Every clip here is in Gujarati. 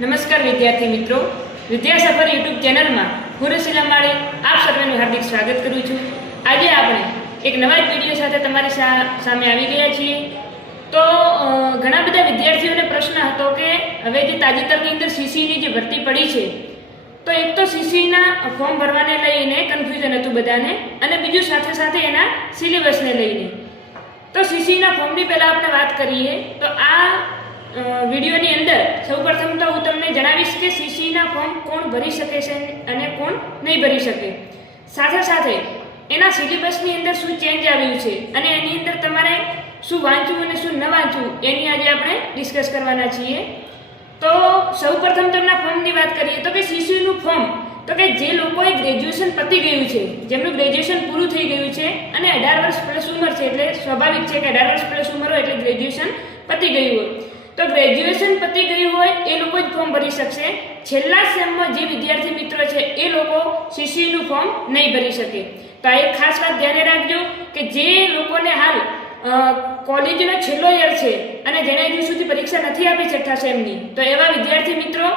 નમસ્કાર વિદ્યાર્થી મિત્રો, વિદ્યાસફર યુટ્યુબ ચેનલમાં હું રસીલા માળી આપ સર્વેનું હાર્દિક સ્વાગત કરું છું। આજે આપણે એક નવા વિડીયો સાથે તમારી સામે આવી ગયા છીએ। તો ઘણા બધા વિદ્યાર્થીઓને પ્રશ્ન હતો કે હવે જે તાજેતરની અંદર સીસીની જે ભરતી પડી છે, તો એક તો સીસીના ફોર્મ ભરવાને લઈને કન્ફ્યુઝન હતું બધાને, અને બીજું સાથે સાથે એના સિલેબસને લઈને। તો સીસીના ફોર્મની પહેલાં આપણે વાત કરીએ તો આ વિડીયોની અંદર સૌપ્રથમ તો હું તમને જણાવીશ કે સીસીના ફોર્મ કોણ ભરી શકે છે અને કોણ નહીં ભરી શકે, સાથે સાથે એના સિલેબસની અંદર શું ચેન્જ આવ્યું છે અને એની અંદર તમારે શું વાંચવું અને શું ન વાંચવું એની આજે આપણે ડિસ્કસ કરવાના છીએ। તો સૌપ્રથમ તમને ફોર્મની વાત કરીએ તો કે સીસીનું ફોર્મ તો કે જે લોકોએ ગ્રેજ્યુએશન પતી ગયું છે, જેમનું ગ્રેજ્યુએશન પૂરું થઈ ગયું છે અને 18 વર્ષ પ્લસ ઉંમર છે, એટલે સ્વાભાવિક છે કે 18 વર્ષ પ્લસ ઉંમર હોય એટલે ગ્રેજ્યુએશન પતી ગયું હોય, તો ગ્રેજ્યુએશન પતી ગયું હોય એ લોકો જ ફોર્મ ભરી શકશે। છેલ્લા સેમમાં જે વિદ્યાર્થી મિત્રો છે એ લોકો સીસીનું ફોર્મ નહીં ભરી શકે। તો આ એક ખાસ વાત ધ્યાને રાખજો કે જે લોકોને હાલ કોલેજનો છેલ્લો યર છે અને જેણે હજુ સુધી પરીક્ષા નથી આપી છઠ્ઠા સેમની, તો એવા વિદ્યાર્થી મિત્રો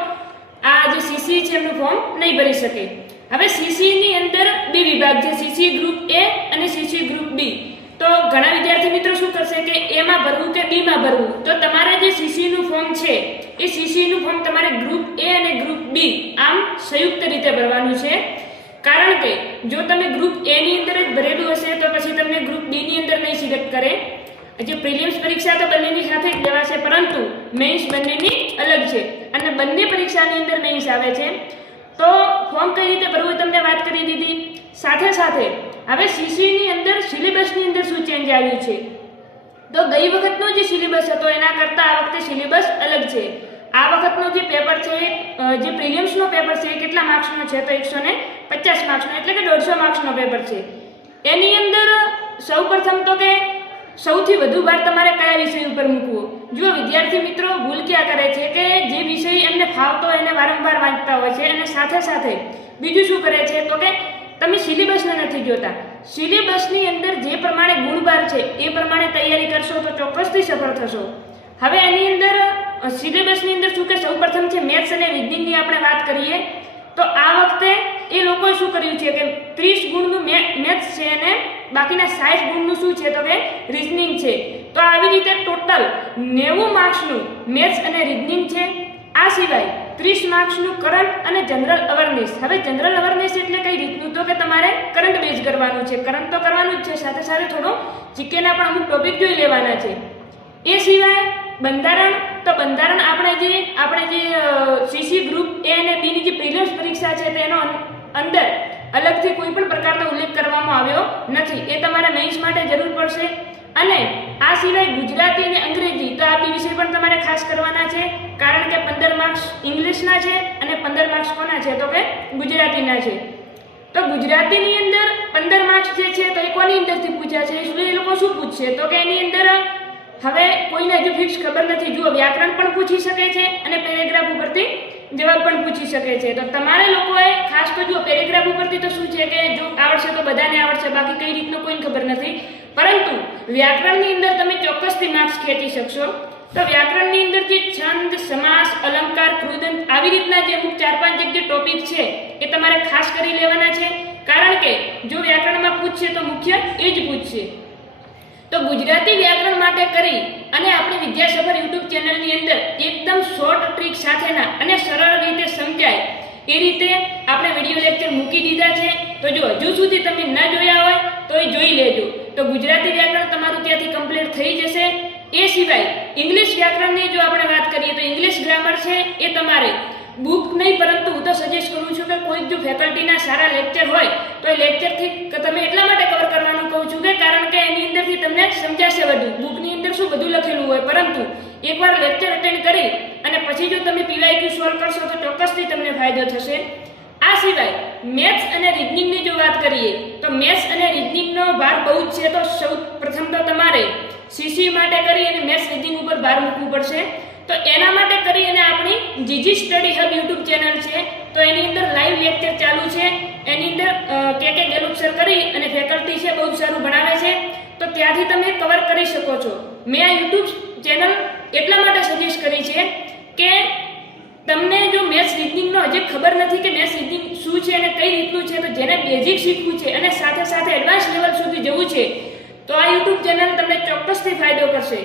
આ જે સીસી છે એમનું ફોર્મ નહીં ભરી શકે। હવે સીસીની અંદર બે વિભાગ છે, સીસી ગ્રુપ એ અને સીસી ગ્રુપ બી। તો ઘણા વિદ્યાર્થી મિત્રો શું કરશે કે એમાં ભરવું કે બીમાં ભરવું, તો તમારે જે સીસીનું ફોર્મ છે એ સીસીનું ફોર્મ તમારે ગ્રુપ એ અને ગ્રુપ બી આમ સંયુક્ત રીતે ભરવાનું છે। કારણ કે જો તમે ગ્રુપ એ ની અંદર જ ભરેલું હશે તો પછી તમને ગ્રુપ બી ની અંદર નહીં સિલેક્ટ કરે। જે પ્રિલિમ્સ પરીક્ષા તો બંનેની સાથે જ લેવાશે, પરંતુ મેઇન્સ બંનેની અલગ છે અને બંને પરીક્ષાની અંદર મેઇન્સ આવે છે। તો ફોર્મ કઈ રીતે ભરવું એ તમને વાત કરી દીધી। સાથે સાથે હવે સીસીની અંદર સિલેબસની અંદર શું ચેન્જ આવ્યું છે, તો ગઈ વખતનો જે સિલેબસ હતો એના કરતાં આ વખતે સિલેબસ અલગ છે। આ વખતનો જે પેપર છે, જે પ્રિલિમ્સનો પેપર છે એ કેટલા માર્ક્સનો છે, તો 150 માર્ક્સનો, એટલે કે 150 માર્ક્સનો પેપર છે। એની અંદર સૌપ્રથમ તો કે સૌથી વધુ ભાર તમારે કયા વિષય ઉપર મૂકવો। જો વિદ્યાર્થી મિત્રો ભૂલ ક્યાં કરે છે કે જે વિષય એમને ફાવતો હોય એને વારંવાર વાંચતા હોય છે, અને સાથે સાથે બીજું શું કરે છે તો કે તમે સિલેબસને નથી જોતા। સિલેબસની અંદર જે પ્રમાણે ગુણભાર છે એ પ્રમાણે તૈયારી કરશો તો ચોક્કસથી સફળ થશો। હવે એની અંદર સિલેબસની અંદર શું કે સૌપ્રથમ છે મેથ્સ અને રીઝનિંગની આપણે વાત કરીએ તો આ વખતે એ લોકોએ શું કર્યું છે કે 30 ગુણનું મેથ્સ છે અને બાકીના 60 ગુણનું શું છે તો કે રીઝનિંગ છે। તો આવી રીતે ટોટલ 90 માર્ક્સનું મેથ્સ અને રીઝનિંગ છે। આ સિવાય 30 માર્ક્સનું કરંટ અને જનરલ અવેરનેસ। હવે જનરલ અવેરનેસ એટલે કઈ રીતનું, તો કે તમારે કરંટ બેઝ કરવાનું છે, કરંટ તો કરવાનું જ છે, સાથે સાથે થોડો જીકેના પણ અમુક ટોપિક જોઈ લેવાના છે। એ સિવાય બંધારણ, તો બંધારણ આપણે જે સીસી ગ્રુપ એ અને બી ની જે પ્રિલિમ્સ પરીક્ષા છે તેનો અંદર અલગથી કોઈ પણ પ્રકારનો ઉલ્લેખ કરવામાં આવ્યો નથી, એ તમારે મેઇન્સ માટે જરૂર પડશે। અને આ સિવાય ગુજરાતી અને અંગ્રેજી, તો આ બે વિષય પણ તમારે ખાસ કરવાના છે, કારણ કે 15 માર્ક્સ ઇંગ્લિશના છે અને 15 માર્ક્સ કોના છે તો કે ગુજરાતીના છે। તો ગુજરાતીની અંદર 15 માર્ક્સ જે છે તો એ કોની અંદરથી પૂછ્યા છે, એ લોકો શું પૂછશે તો કે એની અંદર હવે કોઈને હજુ ફિક્સ ખબર નથી। જુઓ, વ્યાકરણ પણ પૂછી શકે છે અને પેરેગ્રાફ ઉપરથી જવાબ પણ પૂછી શકે છે। તો તમારે લોકોએ ખાસ તો જુઓ, પેરેગ્રાફ ઉપરથી તો શું છે કે જો આવડશે તો બધાને આવડશે, બાકી કઈ રીતનું કોઈને ખબર નથી, પરંતુ વ્યાકરણની અંદર તમે ચોક્કસથી માર્ક્સ ખેંચી શકશો। તો વ્યાકરણની અંદર જે છંદ, સમાસ, અલંકાર, કૃદંત આવી રીતના જે અમુક 4-5 જે ટોપિક છે એ તમારે ખાસ કરી લેવાના છે, કારણ કે જો વ્યાકરણમાં પૂછશે તો મુખ્ય એ જ પૂછશે। તો ગુજરાતી વ્યાકરણ માટે કરી અને આપણી વિદ્યાસફર યુટ્યુબ ચેનલની અંદર એકદમ શોર્ટ ટ્રીક સાથેના અને સરળ રીતે સમજાય એ રીતે આપણે વિડીયો લેક્ચર મૂકી દીધા છે। તો જો હજુ સુધી તમે ન જોયા હોય તો એ જોઈ લેજો। તો ગુજરાતી વ્યાકરણ તમારું ત્યાંથી કમ્પ્લીટ થઈ જશે। એ સિવાય ઇંગ્લિશ વ્યાકરણની જો આપણે વાત કરીએ તો ઇંગ્લિશ ગ્રામર છે એ તમારે બુક નહીં, પરંતુ હું તો સજેસ્ટ કરું છું કે કોઈ જો ફેકલ્ટીના સારા લેક્ચર હોય તો એ લેક્ચરથી તમે એટલા માટે કવર કરવાનું કહું છું કે કારણ કે એની અંદરથી તમને સમજાશે વધુ। બુકની અંદર શું બધું લખેલું હોય, પરંતુ એકવાર લેક્ચર અટેન્ડ કરી અને પછી જો તમે પીવાયક્યુ સોલ્વ કરશો તો ચોક્કસથી તમને ફાયદો થશે। આ સિવાય મેથ્સ અને રીઝનિંગની જો વાત કરીએ તો મેથ્સ અને રીઝનિંગનો ભાર બહુ જ છે। તો સૌ પ્રથમ તો તમારે સીસી માટે કરી અને મેથ્સ રીઝનિંગ ઉપર ભાર મૂકવું પડશે। તો એના માટે કરી અને આપણી જીજી સ્ટડી હબ યુટ્યુબ ચેનલ છે, તો એની અંદર લાઈવ લેક્ચર ચાલુ છે। એની અંદર કે ગેલુપ સર કરી અને ફેકલ્ટી છે બહુ સારું ભણાવે છે, તો ત્યાંથી તમે કવર કરી શકો છો। મેં આ યુટ્યુબ ચેનલ એટલા માટે સજેસ્ટ કરી છે કે તમને રીડિંગનો હજી ખબર નથી કે મેથ્સ રીડિંગ શું છે અને કઈ રીતનું છે, તો જેને બેઝિક શીખવું છે અને સાથે સાથે એડવાન્સ લેવલ સુધી જવું છે તો આ યુટ્યુબ ચેનલ તમને ચોક્કસથી ફાયદો કરશે.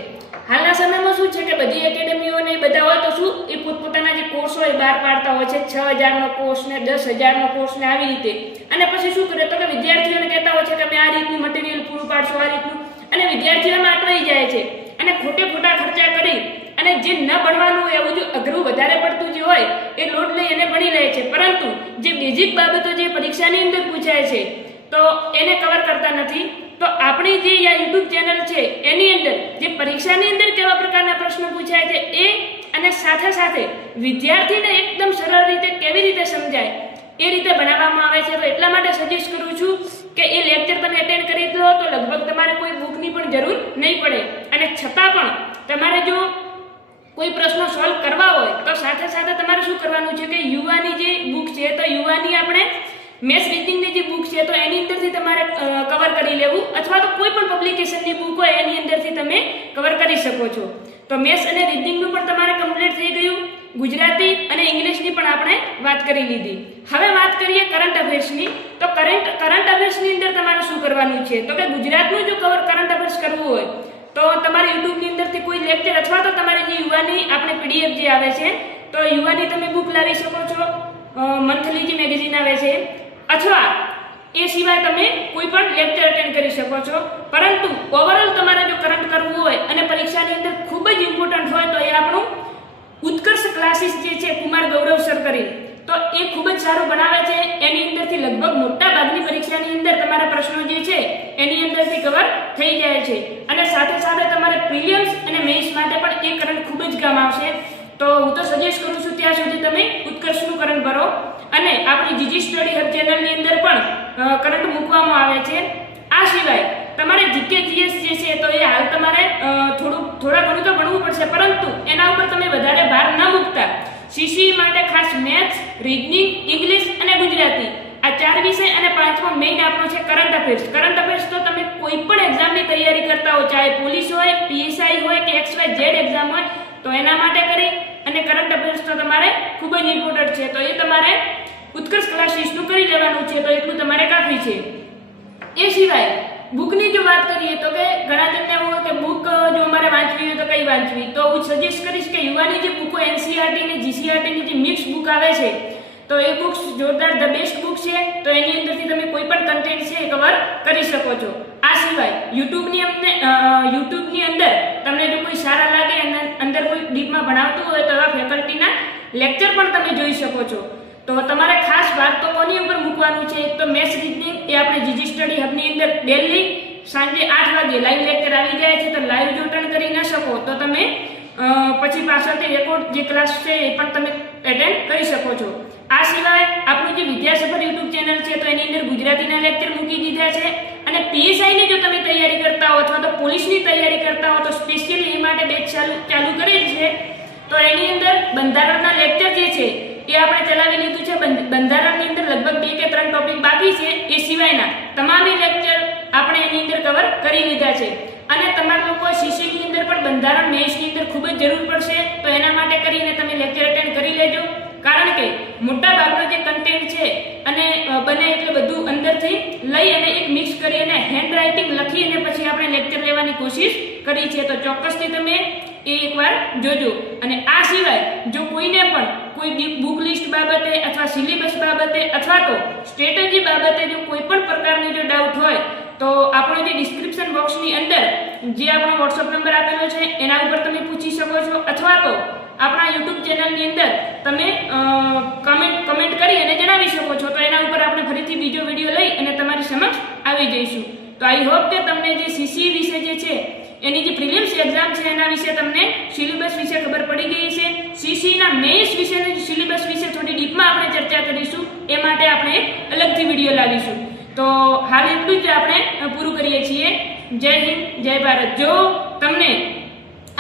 હાલના સમયમાં શું છે કે બધી એકેડમીઓ ને બધા હોય તો શું એ પોતપોતાના જે કોર્સ હોય બહાર પાડતા હોય છે, 6000નો કોર્સ ને 10000નો કોર્સ ને આવી રીતે. અને પછી શું કરે તો કે વિદ્યાર્થીઓને કહેતા હોય છે કે અમે આ રીતનું મટીરિયલ પૂરું પાડશું, આ રીતનું, અને વિદ્યાર્થીઓમાં અટવાઈ જાય છે અને ખોટા ખર્ચા કરી અને જે ન ભણવાનું હોય એવું જો અઘરું વધારે પડતું જે હોય એ લોડ લઈ એને ભણી લે છે, પરંતુ જે બેઝિક બાબતો જે પરીક્ષાની અંદર પૂછાય છે તો એને કવર કરતા નથી. તો આપણી જે આ યુટ્યુબ ચેનલ છે એની અંદર જે પરીક્ષાની અંદર કેવા પ્રકારના પ્રશ્નો પૂછાય છે એ અને સાથે સાથે વિદ્યાર્થીને એકદમ સરળ રીતે કેવી રીતે સમજાય એ રીતે ભણાવવામાં આવે છે. તો એટલા માટે સજેસ્ટ કરું છું કે એ લેક્ચર તમે અટેન્ડ કરી લો તો લગભગ તમારે કોઈ બુકની પણ જરૂર નહીં પડે. અને છતાં પણ તમારે જો કોઈ પ્રશ્નો સોલ્વ કરવા હોય તો સાથે સાથે તમારે શું કરવાનું છે કે યુવાની જે બુક છે તો યુવાની આપણે મેથ્સ રીડિંગની જે બુક છે તો એની અંદરથી તમારે કવર કરી લેવું, અથવા તો કોઈ પણ પબ્લિકેશનની બુક હોય એની અંદરથી તમે કવર કરી શકો છો. તો મેથ્સ અને રીડિંગનું પણ તમારે કમ્પ્લીટ થઈ ગયું. ગુજરાતી અને ઇંગ્લિશની પણ આપણે વાત કરી લીધી. હવે વાત કરીએ કરંટ અફેર્સની. તો કરંટ અફેર્સની અંદર તમારે શું કરવાનું છે તો કે ગુજરાતનું જો કરંટ અફેર્સ કરવું હોય તો તમારે યુટ્યુબની અંદરથી કોઈ લેક્ચર અથવા તો તમારી જે યુવાની આપણે પીડીએફ જે આવે છે તો યુવાની તમે બુક લાવી શકો છો, મંથલી જે મેગેઝિન આવે છે, અથવા એ સિવાય તમે કોઈ પણ લેક્ચર અટેન્ડ કરી શકો છો. પરંતુ ઓવરઓલ તમારે જો કરંટ કરવું હોય અને પરીક્ષાની અંદર ખૂબ જ ઇમ્પોર્ટન્ટ હોય તો એ આપણું ઉત્કર્ષ ક્લાસીસ જે છે કુમાર ગૌરવ સર કરી, તો એ ખૂબ જ સારું ભણાવે છે. એની અંદરથી લગભગ મોટા ભાગની પરીક્ષાની અંદર તમારા પ્રશ્નો જે છે એની અંદરથી કવર થઈ જાય છે. અને સાથે સાથે તમારે પ્રિલિમ્સ અને મેઇન્સ માટે પણ એ કરંટ ખૂબ જ કામ આવશે. તો હું તો સજેસ્ટ કરું છું ત્યાં સુધી તમે ઉત્કર્ષનું કરંટ ભરો. અને આપણી જીજી સ્ટડી હબ ચેનલની અંદર પણ કરંટ મૂકવામાં આવે છે. આ સિવાય તમારે જીકે જીએસ જે છે તો એ હાલ તમારે થોડા ઘણું તો ભણવું પડશે, પરંતુ એના ઉપર તમે વધારે ભાર ન મૂકતા સીસી માટે ખાસ મેથ્સ, રીઝનિંગ, ઇંગ્લિશ અને ગુજરાતી આ 4 વિષય અને 5મો મેઇન આપણો છે કરંટ અફેર્સ. કરંટ અફેર્સ તો તમે કોઈ પણ એક્ઝામની તૈયારી કરતા હો, ચાહે પોલીસ હોય, પીએસઆઈ હોય કે XYZ એક્ઝામ હોય, તો એના માટે કરી અને કરંટ અફેર્સ તો તમારે ખૂબ જ ઇમ્પોર્ટન્ટ છે. તો એ તમારે ઉત્કર્ષ ક્લાસીસનું કરી લેવાનું છે, તો એટલું તમારે કાફી છે. એ સિવાય બુકની જો વાત કરીએ તો કે ઘણા જણને એવું હોય કે બુક જો અમારે વાંચવી હોય તો કઈ વાંચવી, તો હું સજેસ્ટ કરીશ કે યુવાની જે બુકો એનસીઈઆરટી અને જીસીઈઆરટીની જે મિક્સ બુક આવે છે તો એ બુક્સ જોરદાર ધ બેસ્ટ બુક છે. તો એની અંદરથી તમે કોઈ પણ કન્ટેન્ટ છે એ કવર કરી શકો છો. આ સિવાય યુટ્યુબની અંદર તમને જો કોઈ સારા લાગે અને અંદર કોઈ ડીપમાં ભણાવતું હોય તો એવા ફેકલ્ટીના લેક્ચર પણ તમે જોઈ શકો છો. તો તમારે ખાસ વાત તો કોની ઉપર મૂકવાનું છે, તો મેથ્સ રીઝનિંગ એ આપણે જીજી સ્ટડી હબની અંદર ડેલી સાંજે 8 વાગે લાઈવ લેક્ચર આવી જાય છે. તો લાઈવ જો અટેન્ડ કરી ન શકો તો તમે પછી પાછળથી રેકોર્ડ જે ક્લાસ છે એ પણ તમે અટેન્ડ કરી શકો છો. આ સિવાય આપણું જે વિદ્યાસફર યુટ્યુબ ચેનલ છે તો એની અંદર ગુજરાતીના લેક્ચર મૂકી દીધા છે. અને પીએસઆઈની જો તમે તૈયારી કરતા હો અથવા તો પોલીસની તૈયારી કરતા હો તો સ્પેશિયલી એ માટે બેચ ચાલુ કરેલ છે. તો એની અંદર બંધારણના લેક્ચર જે છે એ આપણે ચલાવી લીધું છે. બંધારણની અંદર લગભગ 2 કે 3 ટોપિક બાકી છે. એ સિવાયના તમામ લેક્ચર આપણે એની અંદર કવર કરી લીધા છે. અને તમારા લોકો સીસીની અંદર પણ બંધારણ મેથ્સની અંદર ખૂબ જ જરૂર પડશે, તો એના માટે કરીને તમે લેક્ચર અટેન્ડ કરી લેજો. કારણ કે મોટા ભાગનો જે કન્ટેન્ટ છે અને બને એટલે બધું અંદરથી લઈ અને એક મિક્સ કરી અને હેન્ડ રાઇટિંગ લખી અને પછી આપણે લેક્ચર લેવાની કોશિશ કરી છે. તો ચોક્કસથી તમે એ એકવાર જોજો. અને આ સિવાય જો કોઈને પણ કોઈ બુક લિસ્ટ બાબતે અથવા સિલેબસ બાબતે અથવા તો સ્ટ્રેટેજી બાબતે જો કોઈ પણ પ્રકારનો જો ડાઉટ હોય તો આપણો જે ડિસ્ક્રિપ્શન બોક્સની અંદર જે આપણો વોટ્સઅપ નંબર આપેલો છે એના ઉપર તમે પૂછી શકો છો, અથવા તો આપણા યુટ્યુબ ચેનલની અંદર તમે કમેન્ટ કરી અને જણાવી શકો છો. તો એના ઉપર આપણે ફરીથી બીજો વિડીયો લઈ અને તમારી સમક્ષ આવી જઈશું. તો આઈ હોપ કે તમને જે સીસી વિશે જે છે એની જે પ્રિલિમ્સ એક્ઝામ છે એના વિશે તમને સિલેબસ વિશે ખબર પડી ગઈ છે. સીસીના મેઇન્સ વિશેની સિલેબસ વિશે થોડી ડીપમાં આપણે ચર્ચા કરીશું. એ માટે આપણે એક અલગથી વિડીયો લાવીશું. તો હાલ એટલું જ આપણે પૂરું કરીએ છીએ. જય હિન્દ, જય ભારત. જો તમને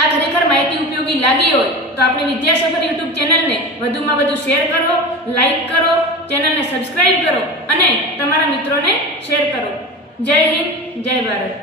આ ખરેખર માહિતી ઉપયોગી લાગી હોય તો આપણી વિદ્યાસફર યુટ્યુબ ચેનલને વધુમાં વધુ શેર કરો, લાઈક કરો, ચેનલને સબસ્ક્રાઇબ કરો અને તમારા મિત્રોને શેર કરો. જય હિન્દ, જય ભારત.